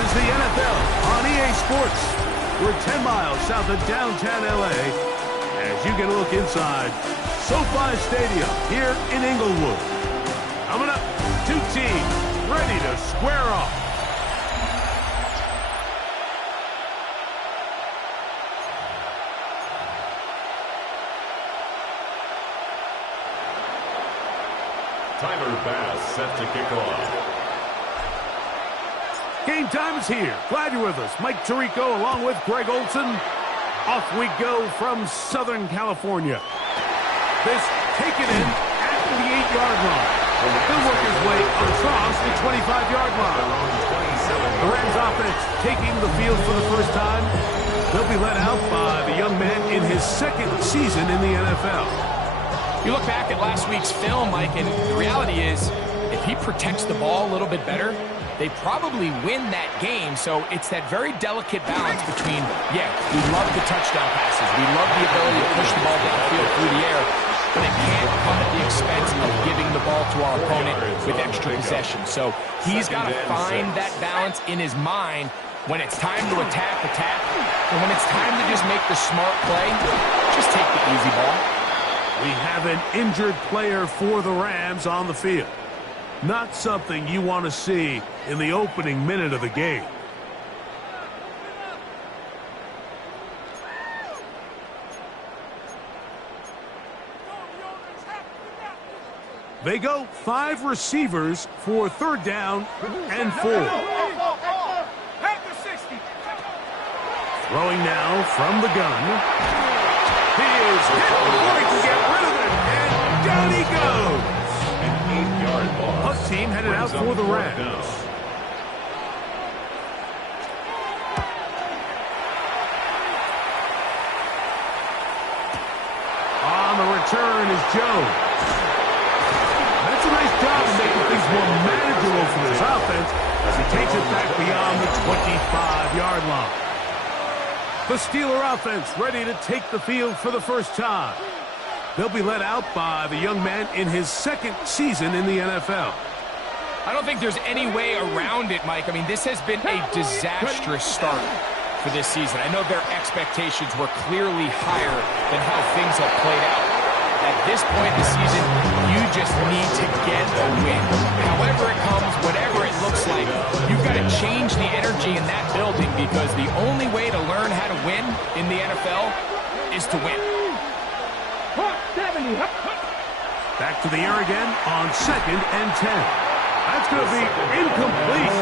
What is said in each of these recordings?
is the NFL on EA Sports. We're 10 miles south of downtown LA as you get a look inside SoFi Stadium here in Inglewood. Coming up, two teams ready to square off. Timer pass set to kick off. Game time is here. Glad you're with us. Mike Tirico along with Greg Olson. Off we go from Southern California. This taken in at the 8-yard line. He'll work his way across the 25-yard line. The Rams offense taking the field for the first time. They'll be led out by the young man in his second season in the NFL. You look back at last week's film, Mike, and the reality is if he protects the ball a little bit better, they probably win that game. So it's that very delicate balance between, yeah, we love the touchdown passes. We love the ability to push the ball downfield through the air, but it can't come at the expense of giving the ball to our opponent with extra possession. So he's got to find that balance in his mind when it's time to attack, and when it's time to just make the smart play, just take the easy ball. We have an injured player for the Rams on the field. Not something you want to see in the opening minute of the game. They go 5 receivers for 3rd down and 4. Throwing now from the gun. He is hit before he can get rid of it, and down he goes. An 8-yard loss. Punt team headed out for the Rams. On the return is Jones. That's a nice job of making things more manageable for this offense as he takes it back beyond the 25-yard line. The Steeler offense ready to take the field for the first time. They'll be led out by the young man in his second season in the NFL. I don't think there's any way around it, Mike. I mean, this has been a disastrous start for this season. I know their expectations were clearly higher than how things have played out. At this point in the season, you just need to get a win. However it comes, whatever it looks like, you've got to change the energy in that building because the only way to learn how to win in the NFL is to win. Back to the air again on 2nd and 10. That's going to be incomplete.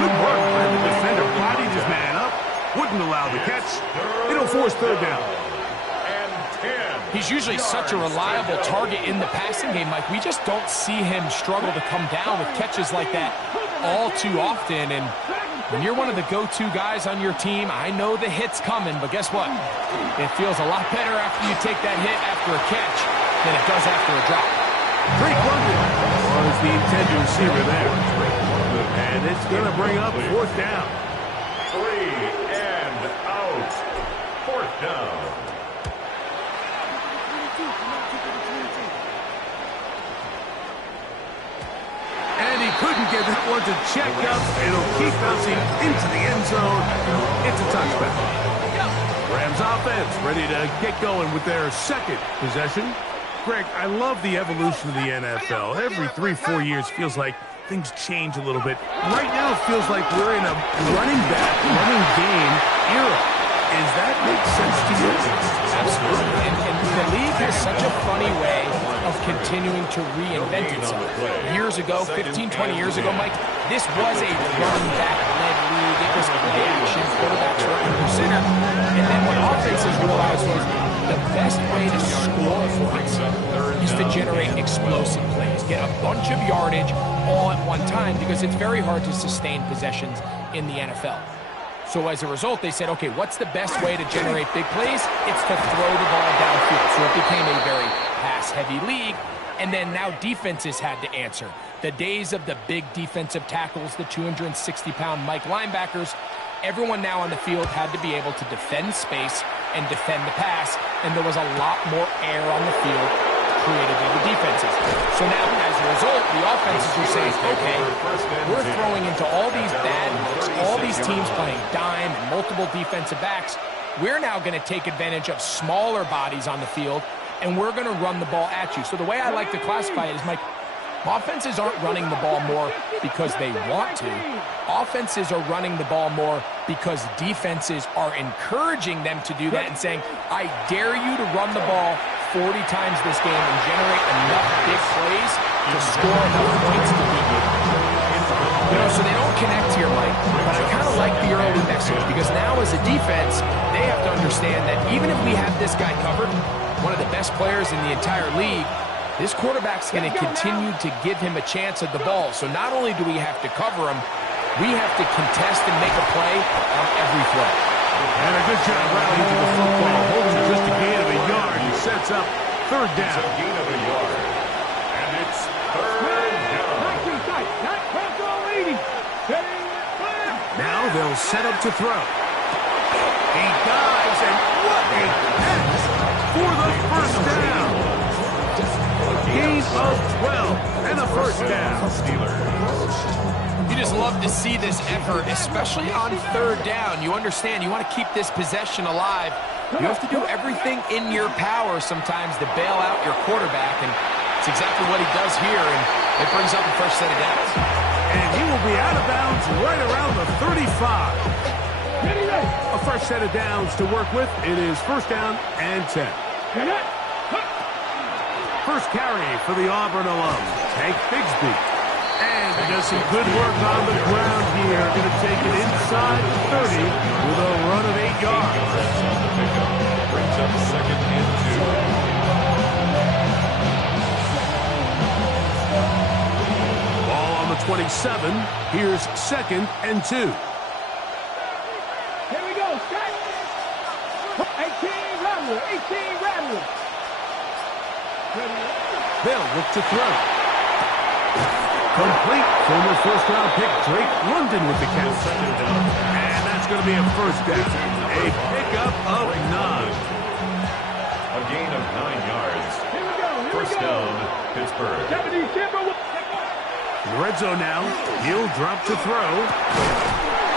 Good work by the defender. Bodied his man up. Wouldn't allow the catch. It'll force 3rd down. He's usually such a reliable target in the passing game, Mike. We just don't see him struggle to come down with catches like that all too often. And when you're one of the go-to guys on your team, I know the hit's coming, but guess what? It feels a lot better after you take that hit after a catch than it does after a drop. Drake London was the intended receiver there. And it's going to bring up 4th down. 3 and out. 4th down. And he couldn't get that one to check up. It'll keep bouncing into the end zone. It's a touchback. Rams offense ready to get going with their second possession. Greg, I love the evolution of the NFL. Every 3-4 years feels like things change a little bit. Right now it feels like we're in a running game era. Does that make sense to you? Absolutely. And the league has such a funny way of continuing to reinvent itself. Years ago, 15, 20 years ago, Mike, this was a running back-led league. It was play action, quarterbacks were under center. And then what offenses realized was the best way to score points is to generate explosive plays, get a bunch of yardage all at one time because it's very hard to sustain possessions in the NFL. So as a result, they said, okay, what's the best way to generate big plays? It's to throw the ball downfield. So it became a very pass-heavy league. And then now defenses had to answer. The days of the big defensive tackles, the 260-pound Mike linebackers, everyone now on the field had to be able to defend space and defend the pass. And there was a lot more air on the field, creative of the defenses. So now, as a result, the offenses are saying, okay, we're throwing into all these bad looks, all these teams playing dime and multiple defensive backs. We're now going to take advantage of smaller bodies on the field, and we're going to run the ball at you. So the way I like to classify it is, Mike, offenses aren't running the ball more because they want to. Offenses are running the ball more because defenses are encouraging them to do that and saying, I dare you to run the ball 40 times this game and generate enough big plays to score enough points to beat you. You know, so they don't connect here, Mike, but I kind of like the early message because now as a defense, they have to understand that even if we have this guy covered, one of the best players in the entire league, this quarterback's going to continue to give him a chance at the ball. So not only do we have to cover him, we have to contest and make a play on every throw. And a good job rallying to the football, holding just a gain of a yard. He sets up third down. It's a gain of a yard. And it's third down. Now they'll set up to throw. He dives, and what a catch for the first down. Gain of 12 and a first down. You just love to see this effort, especially on third down. You understand, you want to keep this possession alive. You have to do everything in your power sometimes to bail out your quarterback, and it's exactly what he does here, and it brings up the first set of downs. And he will be out of bounds right around the 35. A fresh set of downs to work with. It is first down and 10. First carry for the Auburn alum, Tank Bigsby. And he does some good work on the ground here. Going to take it inside 30 with a run of 8 yards. Brings up second and 2. Ball on the 27. Here's second and 2. Here we go, set. 18 Rattler. They'll look to throw. Complete. Former first-round pick Drake London with the catch. And that's going to be a first down. A pickup of 9. A gain of 9 yards. First down, Pittsburgh. In the red zone now. He'll drop to throw.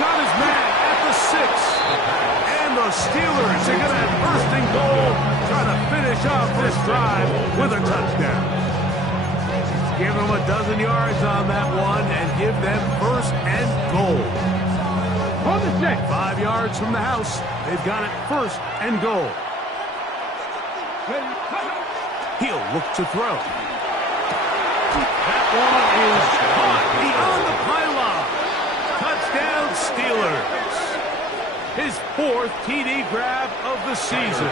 Got his man at the 6. And the Steelers are going to have first and goal, trying to finish off this drive with a touchdown. Give them a dozen yards on that one and give them first and goal. On the 6. 5 yards from the house. They've got it first and goal. He'll look to throw. That one is caught beyond the pylon. Touchdown Steelers. His 4th TD grab of the season.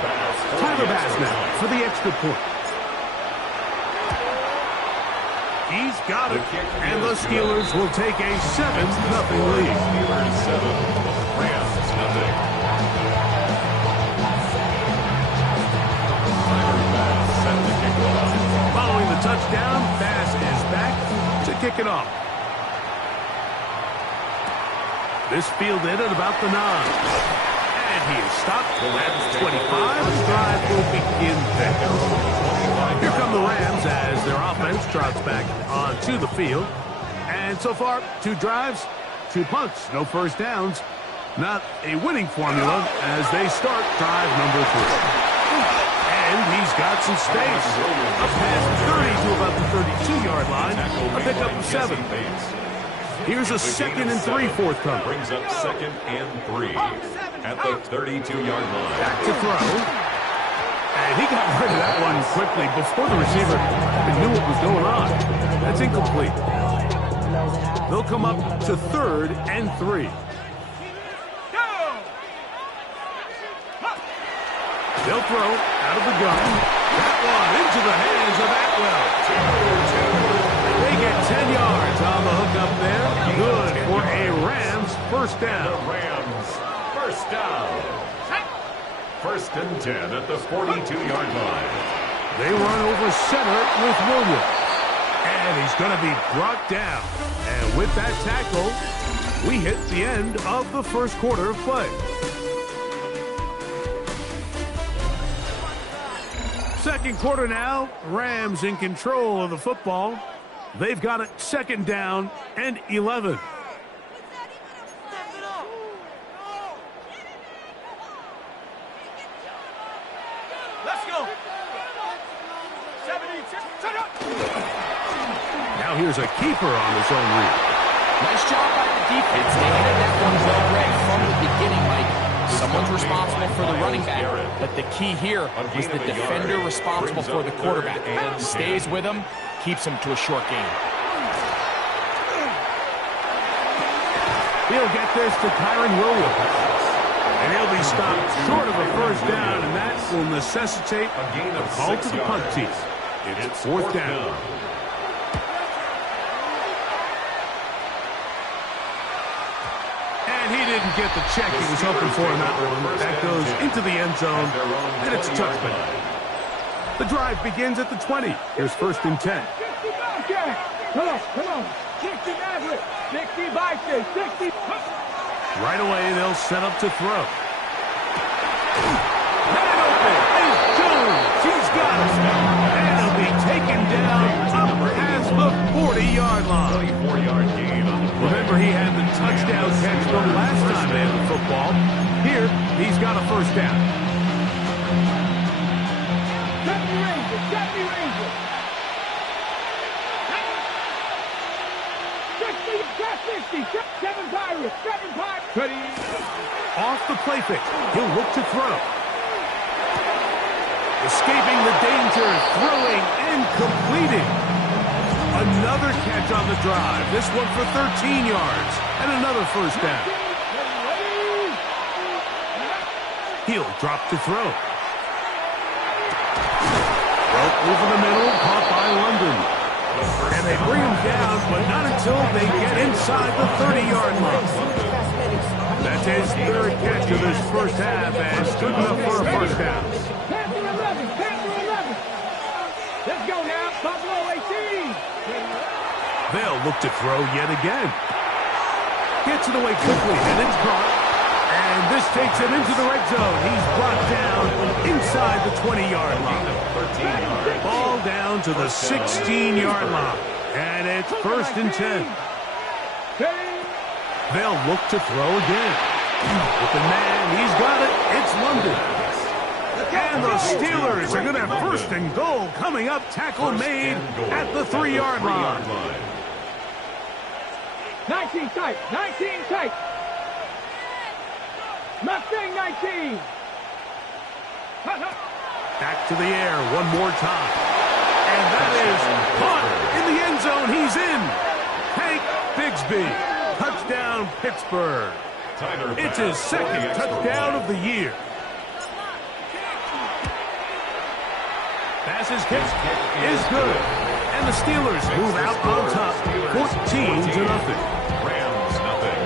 Tyler Bass now for the extra point. He's got it, and the Steelers will take a 7-0 lead. Steelers 7, Rams 0. Set to kick off. Following the touchdown, Bass is back to kick it off. This fielded at about the 9. And he is stopped at 25. The drive will begin there. Here come the Rams as their offense trots back onto the field. And so far, 2 drives, 2 punts, no first downs. Not a winning formula as they start drive number 3. And he's got some space. Up past 30 to about the 32-yard line. A pickup of 7. Here's a 2nd and 3 forthcoming. Brings up 2nd and 3 at the 32-yard line. Back to throw. And he got rid of that one quickly before the receiver even knew what was going on. That's incomplete. They'll come up to 3rd and 3. They'll throw out of the gun. That one into the hands of Atwell. They get 10 yards on the hook up there. Good for a Rams first down. The Rams first down. First and 10 at the 42-yard line. They run over center with Williams. And he's going to be brought down. And with that tackle, we hit the end of the first quarter of play. Second quarter now. Rams in control of the football. They've got it 2nd down and 11. Let's go. Now here's a keeper on his own read. Nice job by the defense. They had that one well read from the beginning, Mike. Someone's responsible for the running back, but the key here is the defender responsible for the quarterback. Stays with him, keeps him to a short gain. He'll get this to Kyron Williams. And he'll be stopped short of a first down, and that will necessitate a call to the punt team. It's 4th down. And he didn't get the check he was hoping for in that one. That goes into the end zone, and it's a touchdown. The drive begins at the 20. Here's 1st and 10. Come on. 60 Maverick. 60 Vice. 60. Right away, they'll set up to throw. Man open is Jones. He's got it. And he'll be taken down up past the 40-yard line. 34-yard gain on the play. Remember, he had the touchdown catch from last time they had the football. Here, he's got a first down. Get me Ranger. 60. 7 Pirates. 7 Pirates. Ready. Off the play fake. He'll look to throw. Escaping the danger, throwing and completing. Another catch on the drive. This one for 13 yards and another first down. He'll drop to throw. Broke over the middle, caught by London. And they bring him down, but not until they get inside the 30-yard line. That's his 3rd catch of this first half, and good enough for a first down. 10 to 11. Let's go now. Buffalo 18. They'll look to throw yet again. Gets it away quickly, and it's caught. And this takes him into the red zone. He's brought down inside the 20-yard line. Ball down to the 16-yard line. And it's 1st and 10. They'll look to throw again. With the man, he's got it. It's London. And the Steelers are going to have 1st and goal coming up. Tackle made at the 3-yard line. 19 tight. Mustang 19. Back to the air one more time. And that is caught in the end zone. He's in. Hank Bigsby. Touchdown, Pittsburgh. It's his 2nd touchdown of the year. Pass's kick is good. And the Steelers move out on top, 14 to nothing. Rams nothing.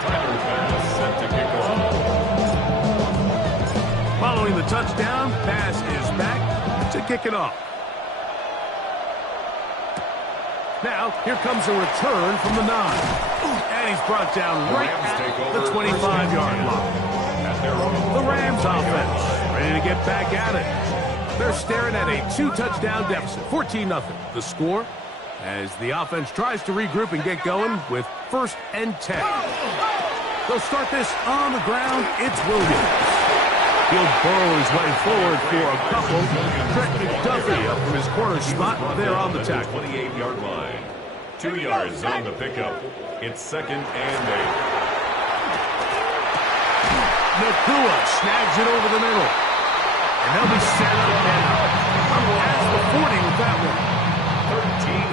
Tyler Bass set to kick off. Following the touchdown, Bass is back to kick it off. Now, here comes a return from the 9. And he's brought down right at the 25-yard line. The Rams offense ready to get back at it. They're staring at a 2-touchdown deficit, 14-0. The score as the offense tries to regroup and get going with 1st and 10. They'll start this on the ground. It's Williams. He'll burrow his way forward for a couple. Trent McDuffie up from his corner spot there on the tackle. 28-yard line. 2 yards on the pickup. It's 2nd and 8. Nakua snags it over the middle. And they'll be set up now. Past the 40 with that one.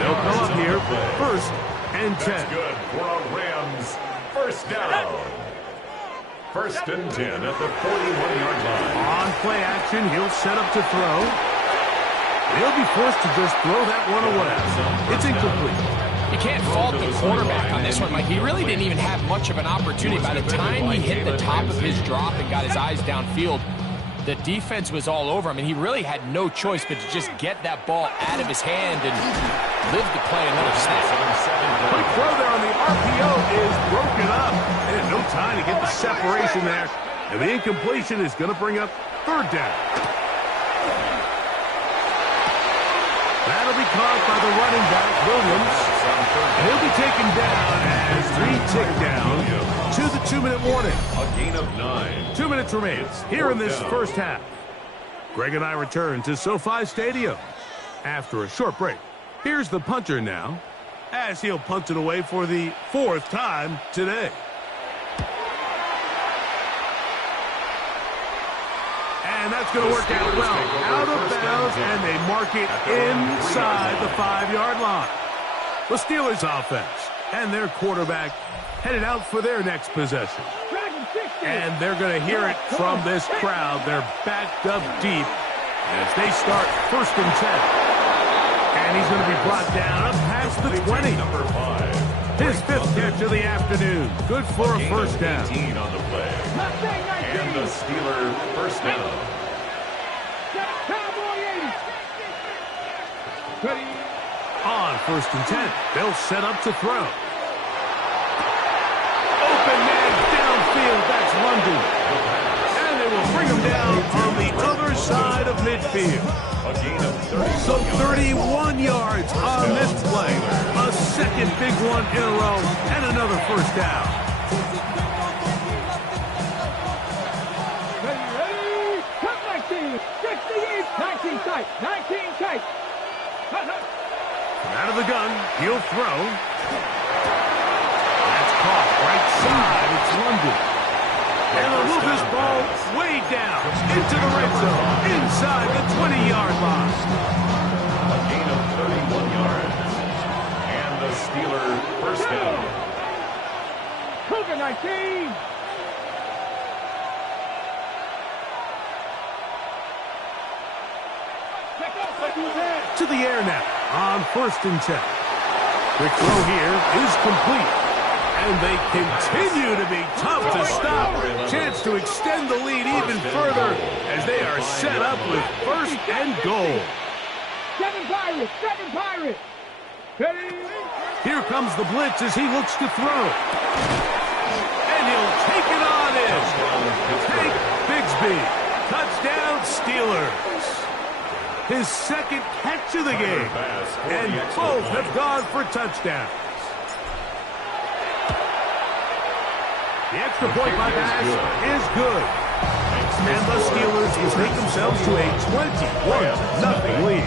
They'll come up here, 1st and 10. That's good for a Rams 1st down. 1st and 10 at the 41-yard line. On play action, he'll set up to throw. He'll be forced to just throw that one away. It's incomplete. You can't fault the quarterback on this one, Mike. He really didn't even have much of an opportunity. By the time he hit the top of his drop and got his eyes downfield, the defense was all over him, and he really had no choice but to just get that ball out of his hand and live to play another snap. Quick throw there on the RPO is broken up. And no time to get the separation there. And the incompletion is going to bring up 3rd down. That'll be caught by the running back, Williams. He'll be taken down as we tick down to the 2-minute warning. A gain of 9. 2 minutes remains here in this first half. Greg and I return to SoFi Stadium after a short break. Here's the punter now, as he'll punt it away for the 4th time today. And that's going to work out well. Out of bounds, and they mark it inside the 5-yard line. The Steelers offense and their quarterback headed out for their next possession. And they're going to hear it from this crowd. They're backed up deep as they start 1st and 10. And he's going to be brought down up past the 20. Number 5. His 5th catch of the afternoon. Good for a first down. 18 on the play. And the Steeler first down. On 1st and 10, they'll set up to throw. Open man downfield, that's London. And they will bring him down on the other side of midfield. A gain of 30. So 31 yards on this play. A second big one in a row, and another first down. Ready, cut 19, 68, 19 tight, 19 tight. Out of the gun, he'll throw. That's caught right side. It's London. And they'll move this ball way down into the red zone, inside the 20-yard line. A gain of 31 yards. And the Steeler first down. Cougar 19. To the air now on 1st and 10. The throw here is complete. And they continue to be tough to stop. Chance to extend the lead even further as they are set up with 1st and goal. 7 Pirates, 7 Pirates. Ready. Here comes the blitz as he looks to throw. And he'll take it on in. Take Bigsby. Touchdown Steelers. His 2nd catch of the game. And both have gone for touchdowns. The extra point by pass is good. And the Steelers will take themselves to a 21-0 lead.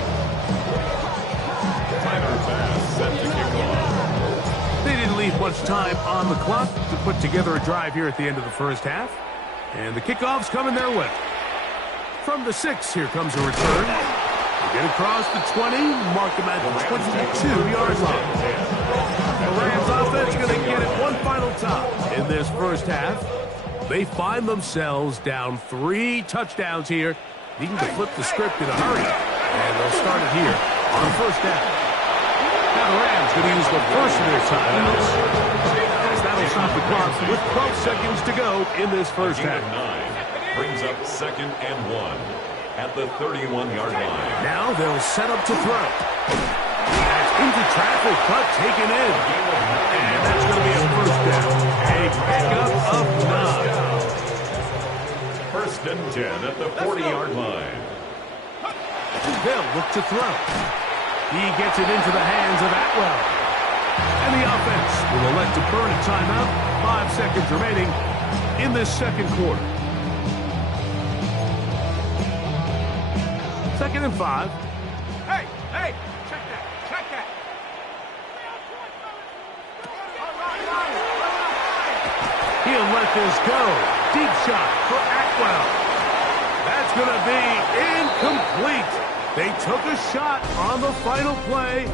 They didn't leave much time on the clock to put together a drive here at the end of the first half. And the kickoff's coming their way. From the 6, here comes a return. They get across the 20, mark them at the 22-yard line. The Rams offense going to get it one final time in this first half. They find themselves down 3 touchdowns here, needing to flip the script in a hurry. And they'll start it here on 1st down. Now the Rams going to use the first of their timeouts, as that'll stop the clock with 12 seconds to go in this first half. 9 brings up 2nd and 1 at the 31-yard line. Now they'll set up to throw. That's into traffic, but taken in. And that's going to be a first down. A pickup of 9. 1st and 10 at the 40-yard line. They'll look to throw. He gets it into the hands of Atwell. And the offense will elect to burn a timeout. 5 seconds remaining in this second quarter. 2nd and 5. Hey, check that. He'll let this go. Deep shot for Atwell. That's going to be incomplete. They took a shot on the final play.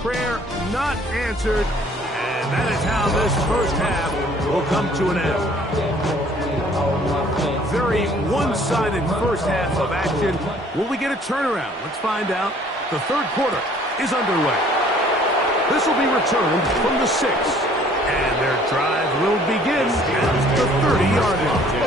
Prayer not answered. And that is how this first half will come to an end. Very one-sided first half of action. Will we get a turnaround? Let's find out. The third quarter is underway. This will be returned from the 6. And their drive will begin at the 30-yard line.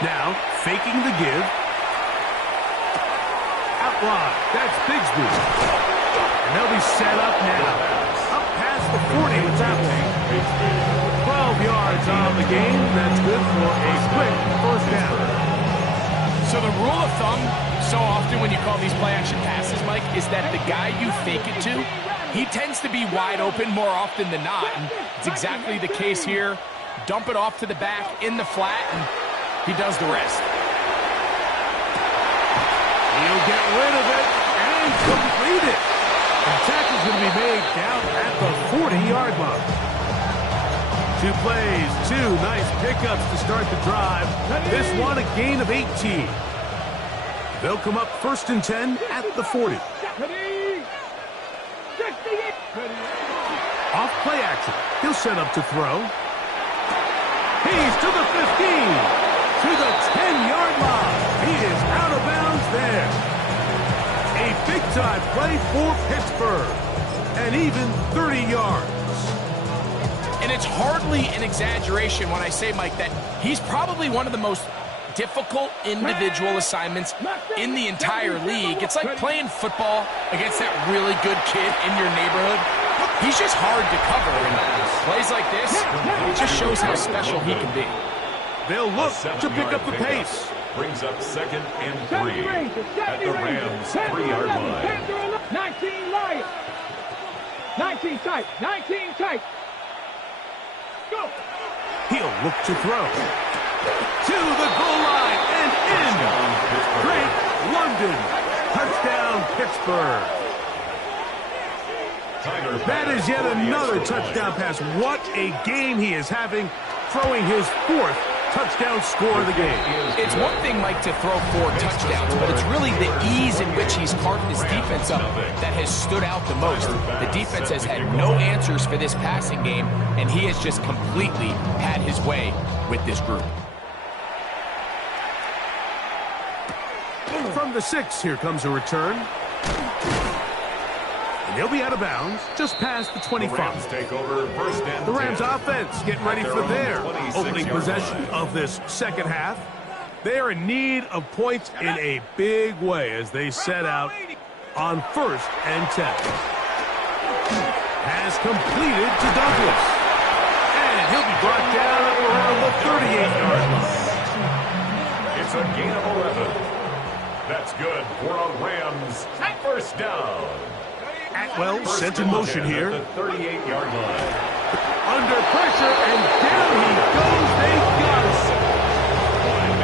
Now, faking the give. Out wide. That's Bigsby. And they'll be set up now. Up past the 40 with that one. 12 yards on the game. That's good for a quick first down. So the rule of thumb, so often when you call these play-action passes, Mike, is that the guy you fake it to, he tends to be wide open more often than not. And it's exactly the case here. Dump it off to the back in the flat, and he does the rest. He'll get rid of it and complete it. The tackle's going to be made down at the 40-yard line. 2 plays, 2 nice pickups to start the drive. This one a gain of 18. They'll come up 1st and 10 at the 40. Off play action. He'll set up to throw. He's to the 15. To the 10-yard line. He is out of bounds there. A big-time play for Pittsburgh. And even 30 yards. And it's hardly an exaggeration when I say, Mike, that he's probably one of the most difficult individual assignments in the entire league. It's like playing football against that really good kid in your neighborhood. He's just hard to cover, and plays like this, it just shows how special he can be. They'll look to pick up the pace. Brings up 2nd and 3 at the Rams' 3-yard line. 19 Lions. 19 tight. 19 tight. Go. He'll look to throw. To the goal line and in. Drake London. Touchdown, Pittsburgh. That is yet another touchdown pass. What a game he is having, throwing his 4th touchdown score of the game. It's one thing, Mike, to throw 4 touchdowns, but it's really the ease in which he's carved his defense up that has stood out the most. The defense has had no answers for this passing game, and he has just completely had his way with this group. From the 6, here comes a return. And he'll be out of bounds, just past the 25. The Rams take over 1st and 10. The Rams offense getting ready for their opening possession of this second half. They are in need of points in a big way as they set out on 1st and 10. Pass completed to Douglas. And he'll be brought down around the 38-yard line. It's a gain of 11. That's good for a Rams 1st down. Atwell sent in motion here. The 38-yard line. Under pressure, and down he goes. They got it.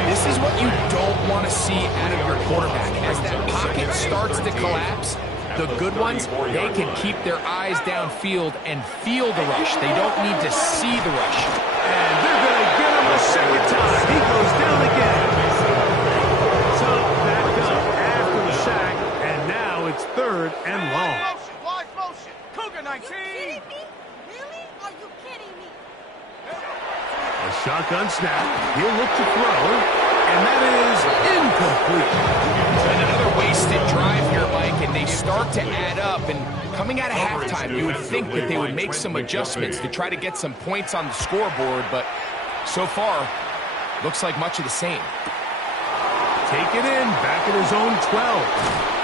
This is what you don't want to see out of your quarterback. As that pocket starts to collapse, the good ones, they can keep their eyes downfield and feel the rush. They don't need to see the rush. And they're going to get him a second time. He goes down again. So back up after the sack, and now it's 3rd and long. Cougar 19! Are you kidding me? Really? Are you kidding me? A shotgun snap. He'll look to throw, and that is incomplete. And another wasted drive here, Mike, and they start to add up. And coming out of halftime, you would think that they would make some adjustments to try to get some points on the scoreboard, but so far, looks like much of the same. Take it in, back at his own 12.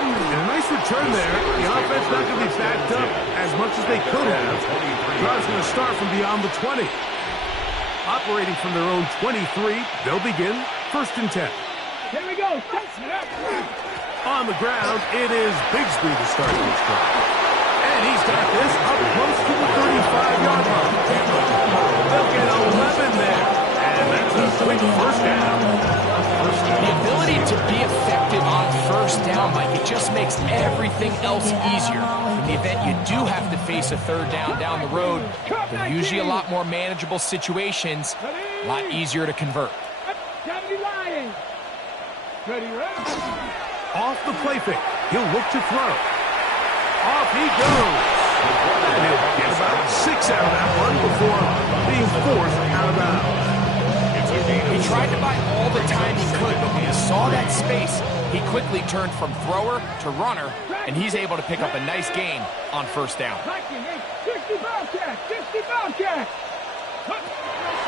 And a nice return there. The offense not going to be backed up as much as they could have. Drive's going to start from beyond the 20. Operating from their own 23, they'll begin 1st and 10. Here we go. On the ground, it is Bigsby to start this drive. And he's got this up close to the 35-yard line. They'll get 11 there. And that's a quick 1st down. The ability to be effective on 1st down, Mike, it just makes everything else easier. In the event you do have to face a 3rd down the road, they're usually a lot more manageable situations, a lot easier to convert. Off the play fake. He'll look to throw. Off he goes. And he'll get about 6 out of that one before being forced out of bounds. He tried to buy all the time he could, but when he saw that space, he quickly turned from thrower to runner, and he's able to pick up a nice gain on 1st down. 60 Bobcat! 60 Bobcat!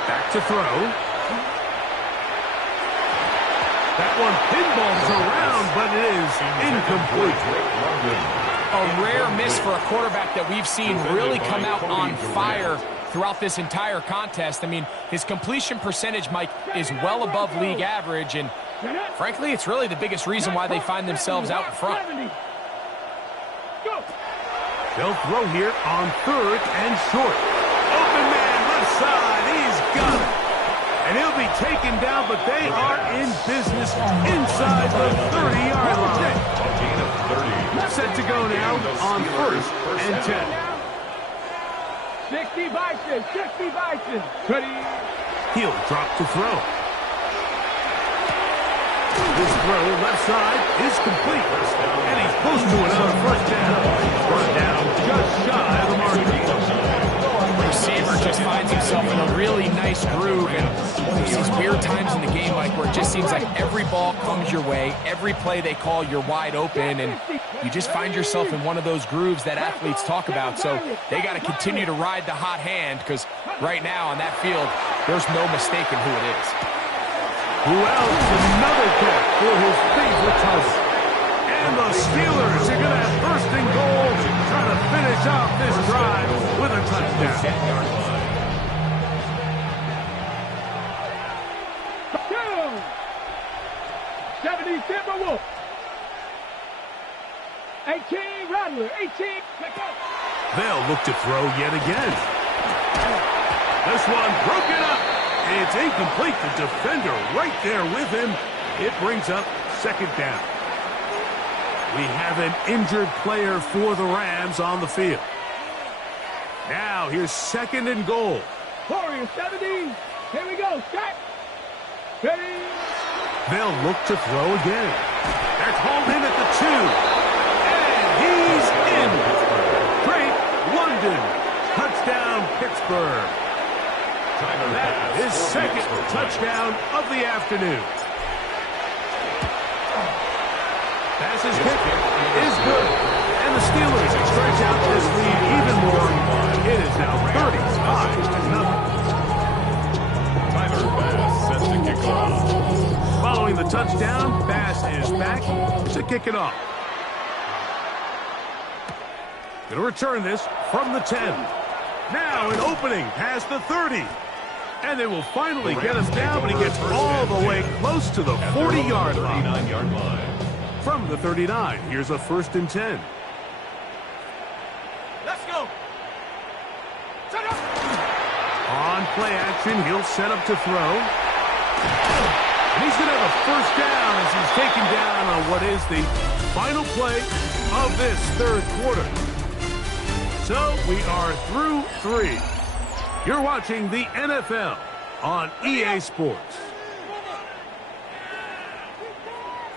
Back to throw. That one pinballs around but it is incomplete. A rare miss for a quarterback that we've seen really come out on fire throughout this entire contest. I mean, his completion percentage, Mike, is well above league average, and frankly, it's really the biggest reason why they find themselves out in front. They'll throw here on 3rd and short. Open man, left side, he's got it. And he'll be taken down, but they are in business inside the 30-yard line. Set to go now on 1st and 10. 60 Bison, 60 Bison. Ready. He'll drop to throw. This throw left side is complete. And he's close to another first down. Brought down just shy of the mark. The receiver just finds himself in a really nice groove, and there's these weird times in the game, Mike, where it just seems like every ball comes your way, every play they call, you're wide open, and you just find yourself in one of those grooves that athletes talk about. So they got to continue to ride the hot hand, because right now on that field, there's no mistaking who it is. Who else? Another catch for his favorite target. And the Steelers are going to have 1st and goal, trying to finish off this drive with a touchdown. 70 Timberwolves. 18 Rattler. 18. They'll look to throw yet again. This one broken up. It's incomplete. The defender right there with him. It brings up 2nd down. We have an injured player for the Rams on the field. Now here's 2nd and goal. Warriors 70. Here we go. Set. Ready. They'll look to throw again. They're called in at the 2. And he's in. Great London. Touchdown, Pittsburgh. That is 2nd touchdown of the afternoon. Pass is hit, is good. And the Steelers stretch out this lead even more. It is now 35-0. Tyler Bass set to kick off. Following the touchdown, Bass is back to kick it off. Going to return this from the 10. Now an opening past the 30. And they will finally get us down, but he gets all the way close to the 40-yard line. From the 39, here's a 1st and 10. Let's go. Set up. On play action, he'll set up to throw. And he's going to have a 1st down as he's taken down on what is the final play of this 3rd quarter. So we are through 3. You're watching the NFL on EA Sports.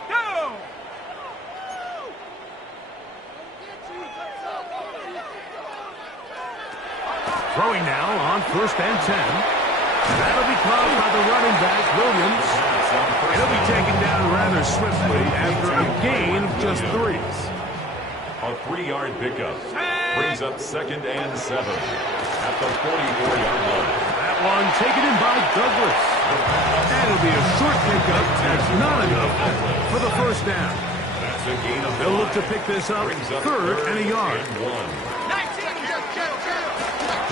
Go. Throwing now on 1st and 10. And that'll be caught by the running back, Williams. He'll be taken down rather swiftly after a gain of just 3. A 3-yard pickup brings up 2nd and 7 at the 44-yard line. That one taken in by Douglas. And it'll be a short pickup. That's not enough for the 1st down. That's a gain of 1. They'll look to pick this up 3rd and a yard. 19.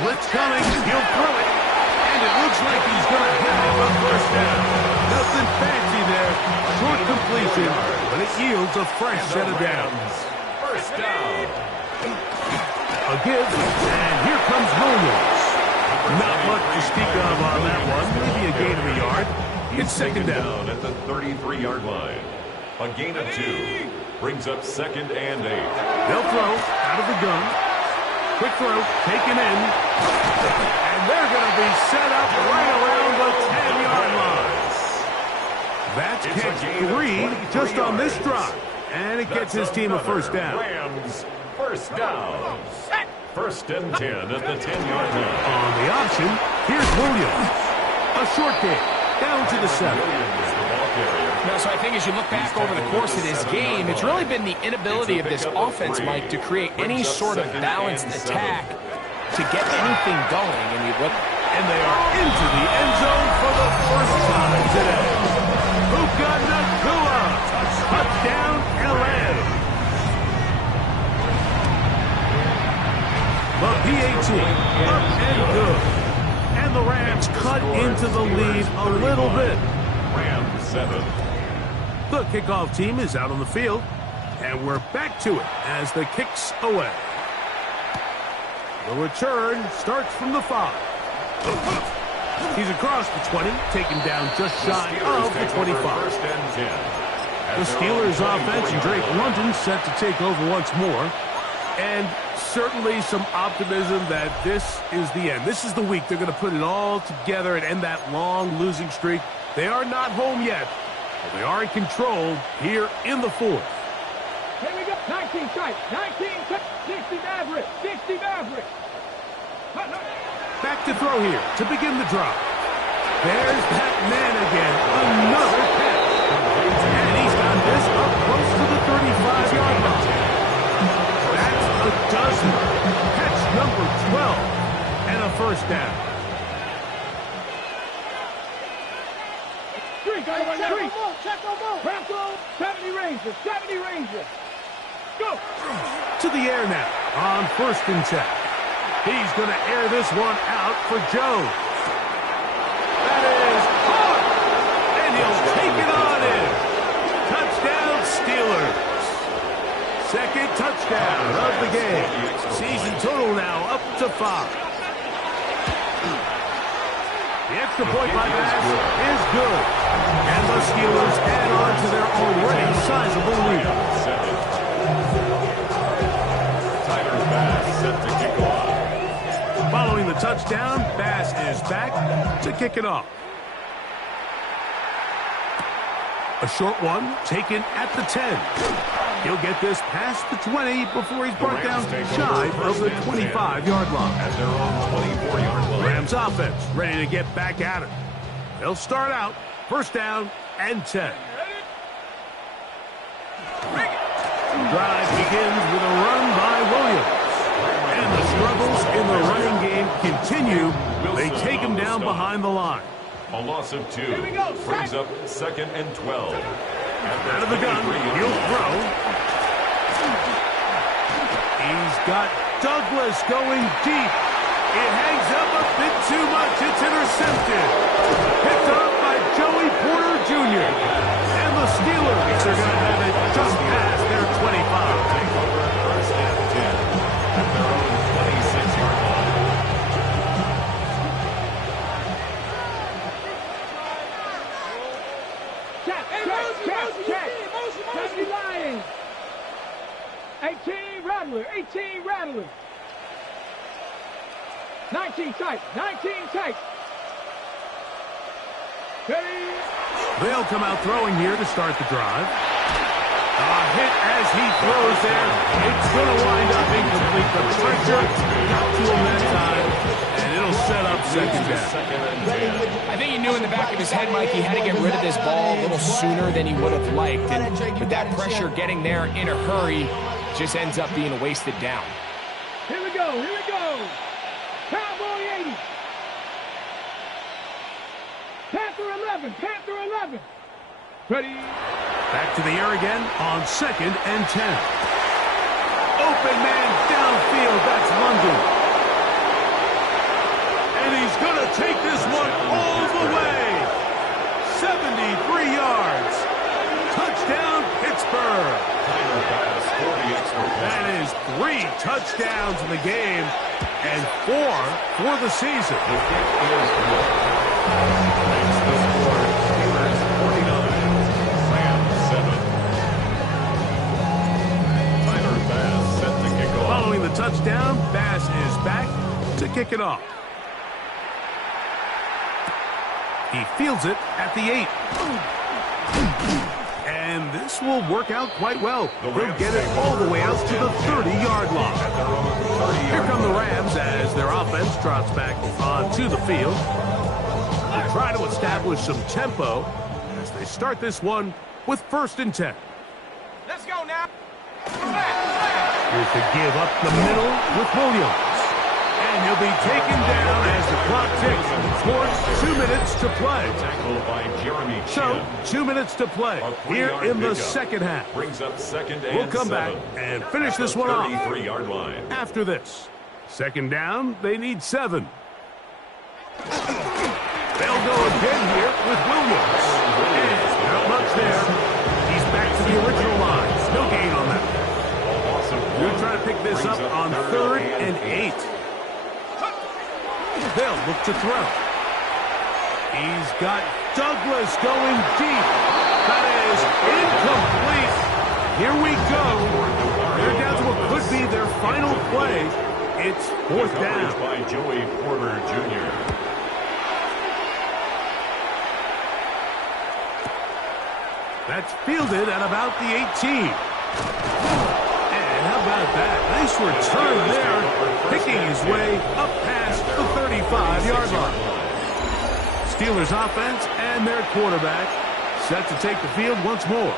Blitz coming. He'll throw it. And it looks like he's going to have a 1st down. Nothing fancy there. Short completion, but it yields a fresh set of downs. 1st down. A give, and here comes Williams. Not much to speak of on that one. Maybe a gain of a yard. It's 2nd down. At the 33-yard line. A gain of 2 brings up 2nd and 8. They'll throw out of the gun. Quick throw, taken in. And they're going to be set up right around the 10-yard line. That's catch 3 just on this drive. And it gets his team a 1st down. Rams, 1st down. 1st and 10 at the 10-yard line. On the option, here's Williams. A short kick down to the 7. Now, so I think as you look back over the course of this game, it's really been the inability of this offense, Mike, to create any sort of balanced attack to get anything going. And they are into the end zone for the 1st time today. Puka Nakua, touchdown Rams 7. The kickoff team is out on the field, and we're back to it as the kick's away. The return starts from the 5. He's across the 20, taken down just shy of the 25. First and 10. The Steelers offense and Drake London set to take over once more. And certainly some optimism that this is the end. This is the week they're going to put it all together and end that long losing streak. They are not home yet, but they are in control here in the 4th. Here we go. 19 tight. 19 tight. 60 Maverick. 60 Maverick. Back to throw here to begin the drive. There's that man again. Another catch. And he's got this up close to the 35-yard line. That's a dozen. Catch number 12. And a first down. Streak. Check on ball. Broncos. 70 Rangers. 70 Rangers. Go. To the air now on 1st and 10. He's going to air this one out for Jones. That is caught. And he'll take it on in. Touchdown, Steelers. Second touchdown of the game. Season total now up to 5. The extra point by Bass is good. And the Steelers add on to their already sizable lead. Tyler Bass set to kick off. Following the touchdown, Bass is back to kick it off. A short one taken at the 10. He'll get this past the 20 before he's brought down shy of the 25-yard line. At their own 24-yard line. Rams offense ready to get back at it. They'll start out 1st down and 10. The drive begins with a run by Williams. And the struggles in the running game continue. They take him down behind the line. A loss of 2 brings up 2nd and 12. Out of the gun, he'll throw. He's got Douglas going deep. It hangs up a bit too much. It's intercepted. Picked up by Joey Porter Jr. And the Steelers are going to have it just past their 25. Take over 1st and 10 at their own 26-yard line. Check. 70 Lions. 18 Rattler. 18 Rattler. 19 tight. 19 tight. Ready. They'll come out throwing here to start the drive. A hit as he throws there. It's going to wind up incomplete. The pressure got to him that time, and it'll set up 2nd down. I think he knew in the back of his head, Mike, he had to get rid of this ball a little sooner than he would have liked. And with that pressure getting there in a hurry, just ends up being a wasted down. Here we go. Cowboy 80. Panther 11. Ready. Back to the air again on 2nd and 10. Open man downfield. That's London. And he's going to take this one all the way. 73 yards. Touchdown, Pittsburgh. That is 3 touchdowns in the game and 4 for the season. The kick is good. Makes the score Steelers 49, Rams 7. Tyler Bass set to kick off. Following the touchdown, Bass is back to kick it off. He fields it at the 8. And this will work out quite well. They'll get it all the way out to the 30-yard line. Here come the Rams as their offense trots back onto the field. They try to establish some tempo as they start this one with 1st and 10. Let's go now. Here's the give up the middle with Williams. And he'll be taken down as the clock ticks towards 2 minutes to play. Tackled by Jeremy So, Chin. 2 minutes to play here in the second half. Brings up 2nd and We'll come 7. back and finish this one off 33-yard line. after this. 2nd down, they need 7. They'll go again here with Williams. pick this up on 3rd and 8. They'll look to throw. He's got Douglas going deep. That is incomplete. Here we go. They're down to what could be their final play. It's 4th down. By Joey Porter Jr. That's fielded at about the 18. And how about that? Nice return there, picking his way up past the 35-yard line. Steelers offense and their quarterback set to take the field once more.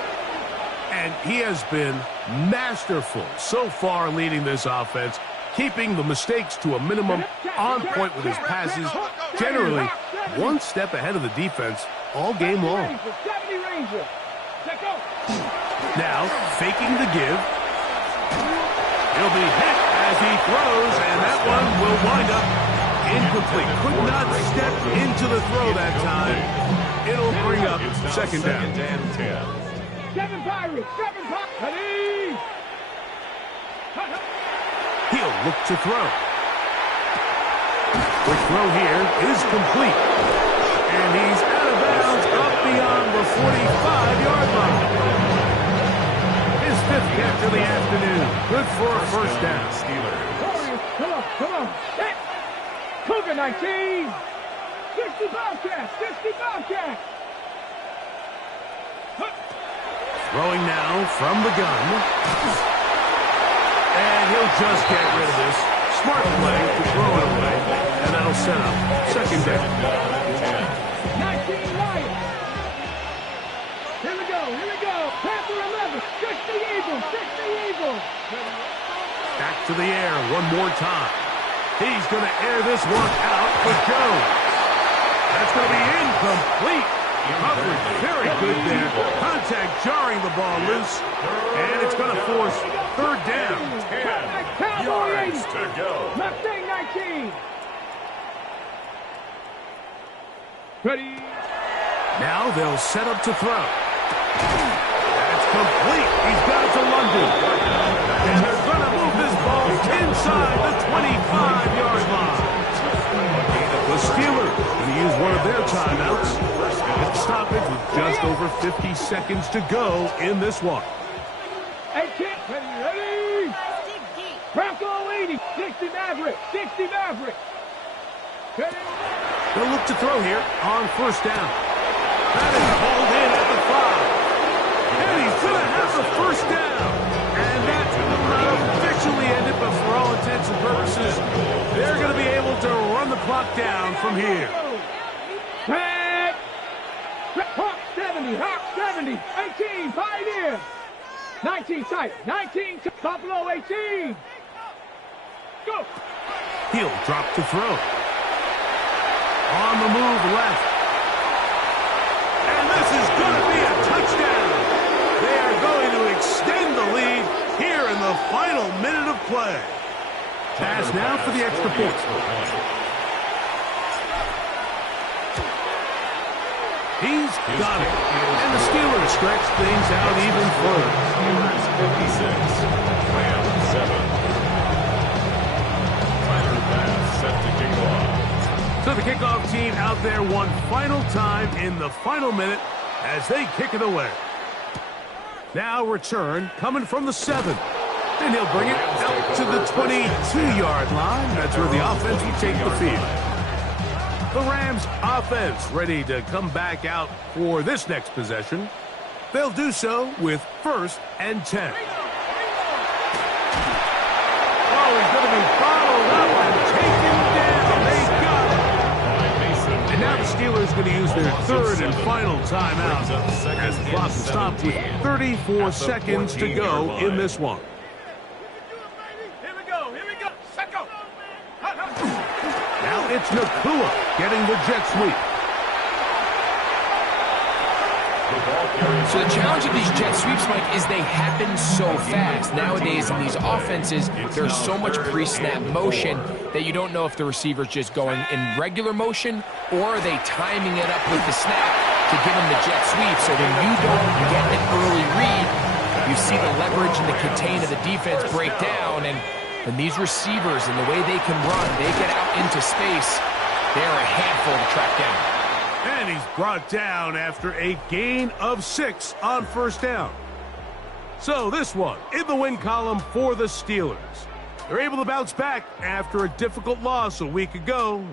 And he has been masterful so far leading this offense, keeping the mistakes to a minimum, on point with his passes, generally one step ahead of the defense all game long. Now, faking the give. He'll be hit as he throws, and that one will wind up incomplete. Could not step into the throw that time. It'll bring up 2nd down. 7 Pirates, 7 Pirates. He'll look to throw. The throw here is complete. And he's out of bounds up beyond the 45-yard line. His 5th catch of the afternoon. Good for a 1st down. Come on. Hit. Cougar 19. 60 Bobcats, 60 Bobcats. Throwing now from the gun. And he'll just get rid of this. Smart play to throw it away. And that'll set up 2nd down. 19 Lions. Here we go. Panther 11. 60 Eagles, 60 Eagles. Back to the air one more time. He's going to air this one out for Jones. That's going to be incomplete. Coverage very good there. Contact jarring the ball loose. And it's going to force 3rd down. 10 yards to go. Mustang 19. Ready. Now they'll set up to throw. That's complete. He's got it to London. And they're going to move this ball inside the 25-yard line. The Steelers going to use one of their timeouts. Get the stoppage with just over 50 seconds to go in this one. 18. Ready. Bronco 80. 60 Maverick. 60 Maverick. Ready. They'll look to throw here on 1st down. That is hauled in at the 5. And he's going to have the 1st down. And that's not officially ended, but for all intents and purposes, they're going to be able to run the clock down from here. Hawk 70, Hawk 70, 18, Pioneer. 19, tight, 19, Buffalo 18. Go. He'll drop to throw. On the move left. And this is going to be a touchdown. They are going to extend the lead here in the final minute of play. Pass now for the extra point. He's got it. And the Steelers stretch things out even further. Steelers 56, Rams 7. Tyler Bass set to kick off. So the kickoff team out there one final time in the final minute as they kick it away. Now return coming from the 7. And he'll bring it out to the 22-yard line. That's where the offense will take the field. The Rams offense ready to come back out for this next possession. They'll do so with 1st and 10. Oh, he's going to be followed up and taken down. They got it. And now the Steelers going to use their 3rd and final timeout as the clock is stopped with 34 seconds to go in this one. Now it's Nakua getting the jet sweep. So the challenge of these jet sweeps, Mike, is they happen so fast. Nowadays in these offenses, there's so much pre-snap motion that you don't know if the receiver's just going in regular motion or are they timing it up with the snap to give him the jet sweep. So when you don't get an early read, You see the leverage and the contain of the defense break down, and these receivers and the way they can run, they get out into space. They're a handful to track down. And he's brought down after a gain of 6 on first down. So this one in the win column for the Steelers. They're able to bounce back after a difficult loss a week ago.